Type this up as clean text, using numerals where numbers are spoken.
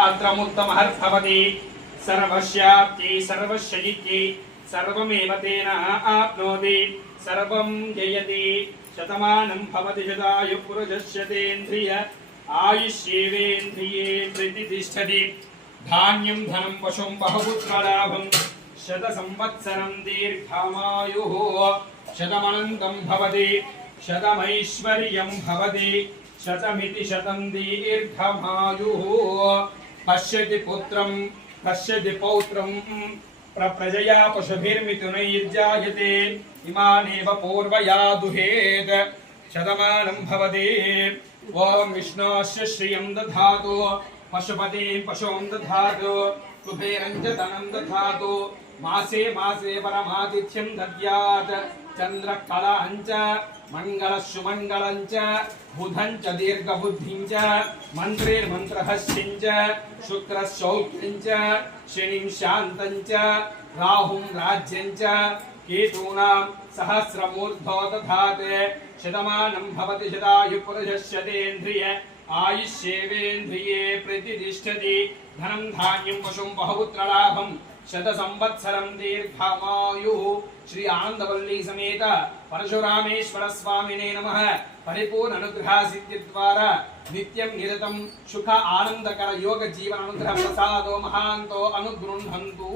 अत्रमुत्तमहर्भवति सर्वस्याप्ति सर्वशयित्यै सर्वमेव तेन आप्नोति सर्वं जयति शतमानं भवति शतायुः पुरुषस्यतेन्द्रिय आयुष्येवेन्द्रिये प्रतिष्ठति धान्यं धनं पशुं बहुपुत्रलाभं शतसंवत्सरं दीर्घमायुः शतमनन्तं भवति शतमैश्वर्यं भवति शतमिति शतं दीर्घमायुः पश्यति पुत्रं पश्यति पौत्रं प्रजया पशुभिर्मिथुनैर्जायते इमानेव पूर्वया दुहेत् शतमानं भवति ॐ विष्णोस्य श्रियं दधातु पशुपतिं पशुं दधातु कुबेरं च धनं दधातु मासे मासे परमातिथ्यं दद्यात् चन्द्रकलां च मंगलसुमंगलं च बुधं च दीर्घबुद्धिं च मन्त्रिर्मन्त्रहस्यं च शुक्रसौख्यं च शनिं शान्तं च राहुं राज्यं च केतूनां सहस्रमूर्धो दधात् शतमानं भवति शतायुः पुरुषस्यतेन्द्रिय आयुष्येवेन्द्रिये प्रतिष्ठति धनं धान्यं पशुं बहुपुत्रलाभं शतसंवत्सरं दीर्घमायुः श्री आनंदवल्ली समेत परशुरामेश्वर स्वामिने नमः परिपूर्ण अनुग्रह सिद्धि द्वारा नित्यं निरतं सुख आनंदकर योग जीवन अनुग्रह प्रसादो महांतो अनुगृह्णन्तु।